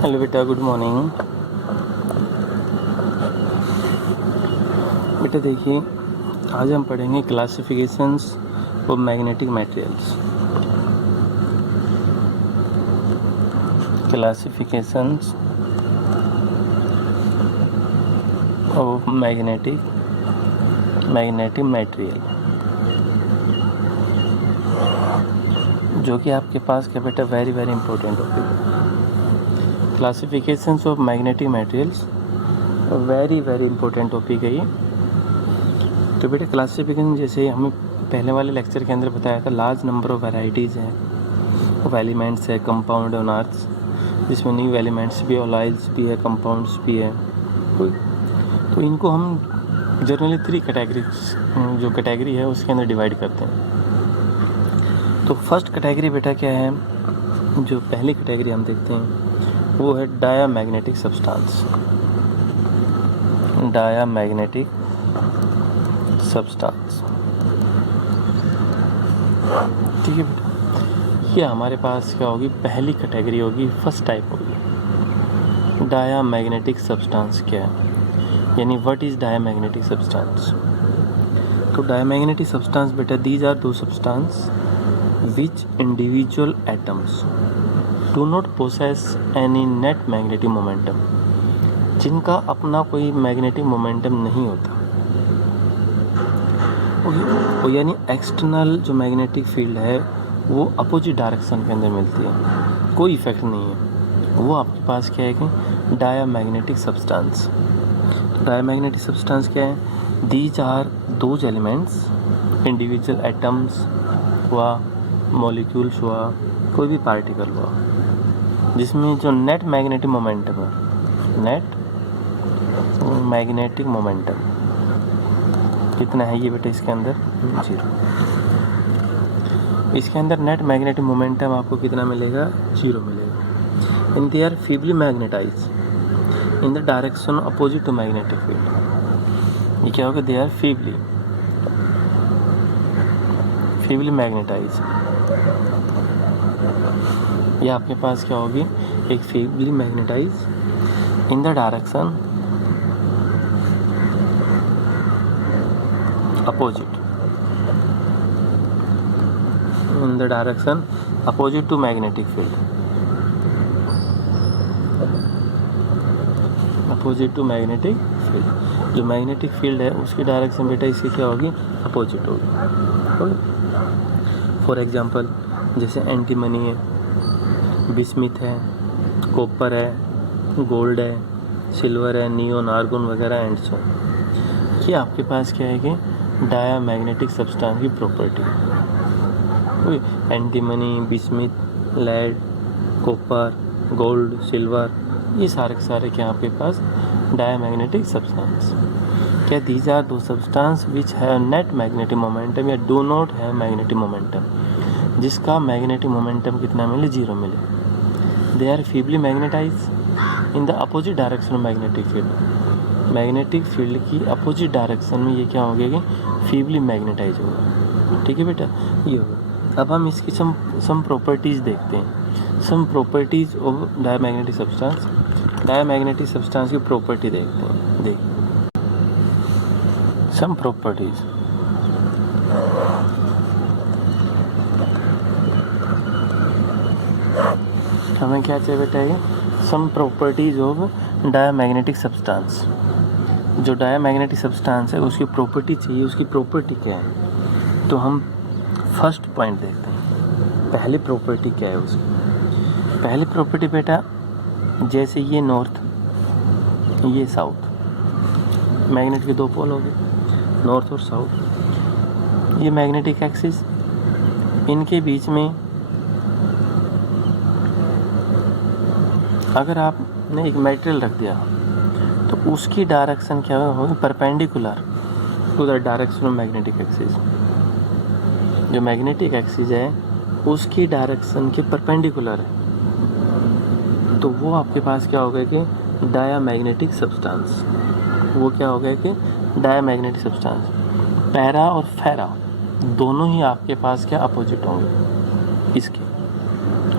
Hello बेटा, good morning. बेटा देखिए, आज हम पढ़ेंगे classifications of magnetic materials. Classifications of magnetic material, जो कि आपके पास क्या बेटा वेरी इंपॉर्टेंट टॉपिक है। Classifications of magnetic materials very important topic है ये। तो बेटा क्लासिफिकेशन जैसे हमें पहले वाले लेक्चर के अंदर बताया था, लार्ज नंबर ऑफ वैरायटीज़ हैं ऑफ एलिमेंट्स है कंपाउंड ऑन अर्थ, जिसमें न्यू एलिमेंट्स भी, ऑलाइल्स भी है, कंपाउंड्स भी है। तो इनको हम जनरली 3 कैटेगरीज, जो कैटेगरी है उसके अंदर डिवाइड करते हैं। तो फर्स्ट कैटेगरी बेटा क्या है, जो पहली कैटेगरी हम देखते हैं वो है डायामैग्नेटिक सब्सटेंस। डायामैग्नेटिक सब्सटेंस, ठीक है बेटा। ये हमारे पास क्या होगी, पहली कैटेगरी होगी, फर्स्ट टाइप होगी। डायामैग्नेटिक सब्सटेंस क्या है, यानी व्हाट इज डायामैग्नेटिक सब्सटेंस। तो डायामैग्नेटिक सब्सटेंस बेटा, दीज आर दो substance which individual atoms do not possess any net magnetic momentum, जिनका अपना कोई मैग्नेटिक मोमेंटम नहीं होता, यानी एक्सटर्नल जो मैग्नेटिक फील्ड है वो अपोजिट डायरेक्शन के अंदर मिलती है, कोई इफेक्ट नहीं है। वो आपके पास क्या है कि डायामैग्नेटिक सब्सटेंस। तो डायामैग्नेटिक सब्सटेंस क्या है, these are those elements, individual atoms हुआ, मॉलिक्यूल्स हुआ, कोई भी पार्टिकल हुआ, जिसमें जो नेट मैग्नेटिक मोमेंटम है, नेट मैग्नेटिक मोमेंटम कितना है ये बेटा, इसके अंदर 0। इसके अंदर नेट मैग्नेटिक मोमेंटम आपको कितना मिलेगा, 0 मिलेगा। And they are feebly magnetized in the direction opposite to magnetic field. ये क्या होगा, दे आर फीबली मैग्नेटाइज्ड। ये आपके पास क्या होगी, एक feebly magnetized in the direction opposite, in the direction opposite to magnetic field, opposite to magnetic field. जो मैग्नेटिक फील्ड है उसकी डायरेक्शन बेटा इसकी क्या होगी, अपोजिट होगी। फॉर एग्जांपल जैसे एंटीमनी है, बिस्मिथ है, कॉपर है, गोल्ड है, सिल्वर है, नियोन, आर्गन वगैरह एंड सो। ये आपके पास क्या है कि डायामैग्नेटिक सब्सटेंस की property. Antimony, bismuth, lead, copper, gold, silver, ये सारे के सारे क्या आपके पास डायामैग्नेटिक सब्सटेंस। क्या दीज आर दो substance which have net magnetic momentum या do not have magnetic momentum, जिसका मैग्नेटिक मोमेंटम कितना मिले, 0 मिले। They are feebly magnetized in the opposite direction of magnetic field. Magnetic field की अपोजिट डायरेक्शन में ये क्या हो गया कि फीबली मैग्नेटाइज होगा, ठीक है बेटा, ये होगा। अब हम इसकी सम प्रॉपर्टीज़ देखते हैं, some properties of diamagnetic substance. Diamagnetic substance की प्रॉपर्टी देखते हैं, देख सम प्रॉपर्टीज़। हमें क्या चाहिए बेटा, ये some properties of diamagnetic substance. जो डायामैग्नेटिक सब्सटेंस है उसकी प्रॉपर्टी चाहिए, उसकी प्रॉपर्टी क्या है। तो हम फर्स्ट पॉइंट देखते हैं, पहली प्रॉपर्टी क्या है उसकी। पहली प्रॉपर्टी बेटा, जैसे ये नॉर्थ, ये साउथ, मैग्नेट के 2 पोल हो गए, नॉर्थ और साउथ। ये मैग्नेटिक एक्सिस, इनके बीच में अगर आपने एक मटेरियल रख दिया तो उसकी डायरेक्शन क्या होगी, perpendicular to the direction of magnetic axis. जो मैग्नेटिक एक्सिस है उसकी डायरेक्शन के परपेंडिकुलर है, तो वो आपके पास क्या होगा कि डायामैग्नेटिक सब्सटेंस। वो क्या होगा कि डायामैग्नेटिक सब्सटेंस। पैरा और फेरा दोनों ही आपके पास क्या अपोजिट होंगे इसके,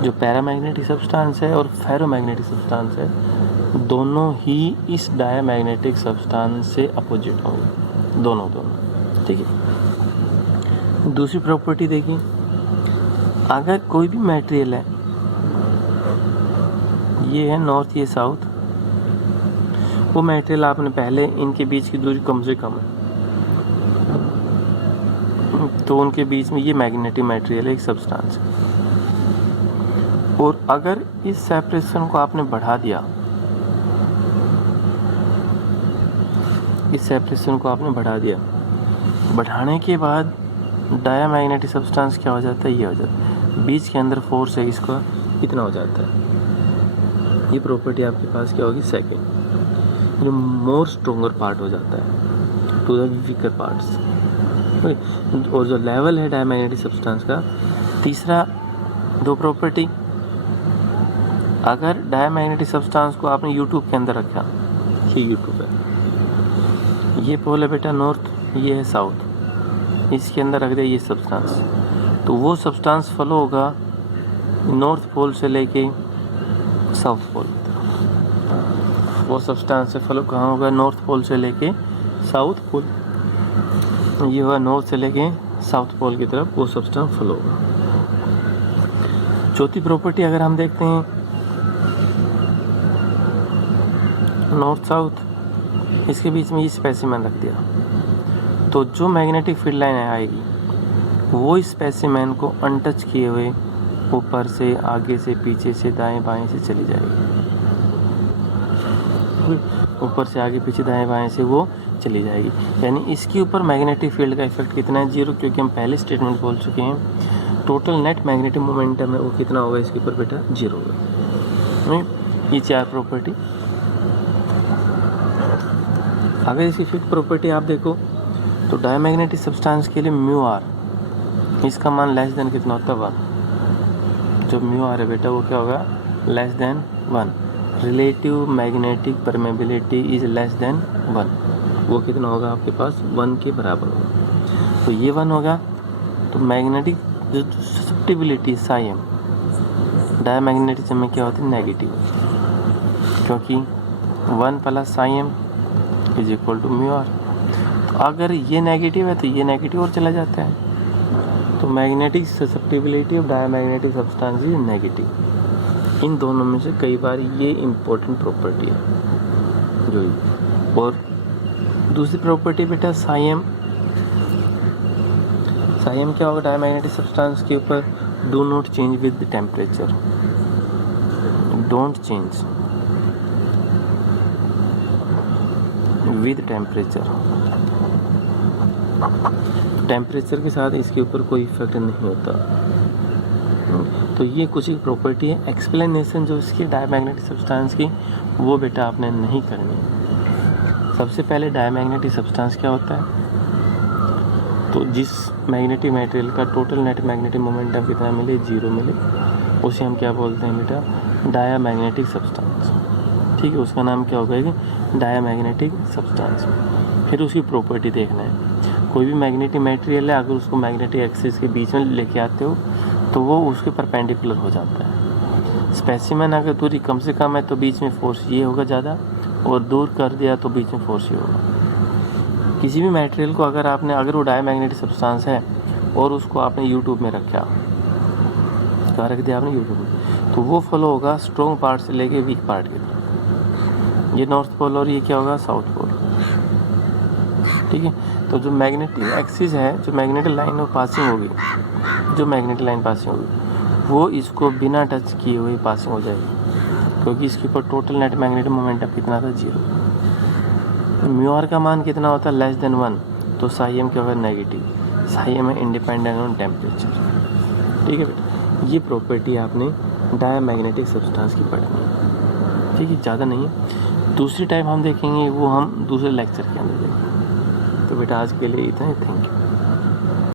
जो पैरामैग्नेटिक सब्सटेंस है और फेरोमैग्नेटिक सब्सटेंस है, दोनों ही इस डायमैग्नेटिक सब्सटेंस से अपोजिट होंगे, दोनों। ठीक है। दूसरी प्रॉपर्टी देखिए, अगर कोई भी मटेरियल है, ये है नॉर्थ, ये साउथ, वो मटेरियल आपने पहले इनके बीच की दूरी कम से कम है, तो उनके बीच में ये मैग्नेटिक मटेरियल है, एक सब्सटेंस है। और अगर इस सेपरेशन को आपने बढ़ा दिया, इस सेपरेशन को आपने बढ़ा दिया, बढ़ाने के बाद डायमैग्नेटिक सब्सटेंस क्या हो जाता है, ये हो जाता है, बीच के अंदर फोर्स है इसका इतना हो जाता है। ये प्रॉपर्टी आपके पास क्या होगी, सेकेंड, जो मोर स्ट्रोंगर पार्ट हो जाता है टू द वीकर पार्ट्स। और जो लेवल है डायमैग्नेटिक सब्सटेंस का, तीसरा दो प्रॉपर्टी, अगर डायमैग्नेटिक सब्सटेंस को आपने यूट्यूब के अंदर रखा, ये यूट्यूब है, ये पोल है बेटा नॉर्थ, ये है साउथ, इसके अंदर रख दिया ये सब्सटेंस, तो वो सब्सटेंस फॉलो होगा नॉर्थ पोल से लेके साउथ पोल की तरफ। वो सब्सटेंस से फॉलो कहाँ होगा, नॉर्थ पोल से लेके साउथ पोल, ये हुआ नॉर्थ से लेके साउथ पोल की तरफ वो सब्सटेंस फॉलो होगा। चौथी प्रॉपर्टी अगर हम देखते हैं, नॉर्थ साउथ, इसके बीच में ये स्पेसिमेन रख दिया, तो जो मैग्नेटिक फील्ड लाइन आएगी वो स्पेसिमेन को अनटच किए हुए ऊपर से, आगे से, पीछे से, दाएं बाएं से चली जाएगी, ऊपर से आगे पीछे दाएं बाएं से वो चली जाएगी। यानी इसके ऊपर मैग्नेटिक फील्ड का इफेक्ट कितना है, जीरो, क्योंकि हम पहले स्टेटमेंट बोल चुके हैं टोटल नेट मैग्नेटिक मोमेंटम है वो कितना होगा, इसके ऊपर बेटा जीरो होगा। ये चार प्रॉपर्टी। अगर इसकी फिफ्थ प्रॉपर्टी आप देखो तो डायमैग्नेटिक सब्सटेंस के लिए म्यू आर, इसका मान लेस देन कितना होता है, 1। जो म्यू आर है बेटा वो क्या होगा, less than 1। Relative magnetic permeability is less than 1, वो कितना होगा आपके पास, 1 के बराबर होगा। तो ये 1 होगा, तो मैग्नेटिक जो ससेप्टिबिलिटी साई एम, डायमैग्नेटिज्म में क्या होती है, नेगेटिव, क्योंकि 1 plus psi m is equal to mu r. तो अगर ये नेगेटिव है तो ये नेगेटिव और चला जाता है, तो magnetic susceptibility of diamagnetic substance is negative. इन दोनों में से कई बार ये इम्पोर्टेंट प्रॉपर्टी है जो ये। और दूसरी प्रॉपर्टी बेटा साई एम, साई एम क्या होगा डायमैग्नेटिक सब्सटेंस के ऊपर, do not change with temperature, don't change with temperature, temperature के साथ इसके ऊपर कोई इफेक्ट नहीं होता। तो ये कुछ एक प्रॉपर्टी है। एक्सप्लेनेशन जो इसकी डायमैग्नेटिक सब्सटेंस की, वो बेटा आपने नहीं करनी है। सबसे पहले डायमैग्नेटिक सब्सटेंस क्या होता है, तो जिस मैग्नेटिक मटेरियल का टोटल नेट मैग्नेटिक मोमेंटम कितना मिले, 0 मिले, उसे हम क्या बोलते हैं बेटा, डायमैग्नेटिक सब्सटेंस। ठीक है, उसका नाम क्या होगा, डायमैग्नेटिक सब्सटेंस। फिर उसकी प्रॉपर्टी देखना है, कोई भी मैग्नेटिक मटेरियल है अगर उसको मैग्नेटिक एक्सिस के बीच में लेके आते हो तो वो उसके परपेंडिकुलर हो जाता है। स्पेसिमेन अगर दूरी कम से कम है तो बीच में फोर्स ये होगा ज़्यादा, और दूर कर दिया तो बीच में फोर्स ये होगा। किसी भी मटेरियल को अगर वो डायमैग्नेटिक सब्सटेंस है और उसको आपने यूट्यूब में रखा, कहाँ रख दिया आपने, यूट्यूब में, तो वो फॉलो होगा स्ट्रॉन्ग पार्ट से लेके वीक पार्ट की तरफ। ये नॉर्थ पोल और ये क्या होगा, साउथ पोल। ठीक है, तो जो मैग्नेटिक एक्सिस है, जो मैग्नेटिक लाइन वो पासिंग होगी, जो मैग्नेटिक लाइन पासिंग होगी वो इसको बिना टच किए हुए पासिंग हो जाएगी, क्योंकि इसके ऊपर टोटल नेट मैग्नेटिक मोमेंटम कितना था, 0। म्यू आर का मान कितना होता है, लेस देन 1, तो साई एम क्या होगा, नेगेटिव। साई एम है इंडिपेंडेंट ऑन टेम्परेचर। ठीक है बेटा, ये प्रॉपर्टी आपने डायमैग्नेटिक सब्सटेंस की पढ़नी है। ठीक है, ज़्यादा नहीं है। दूसरी टाइप हम देखेंगे वो हम दूसरे लेक्चर के अंदर देखेंगे। तो बेटा आज के लिए इतना ही, थैंक यू।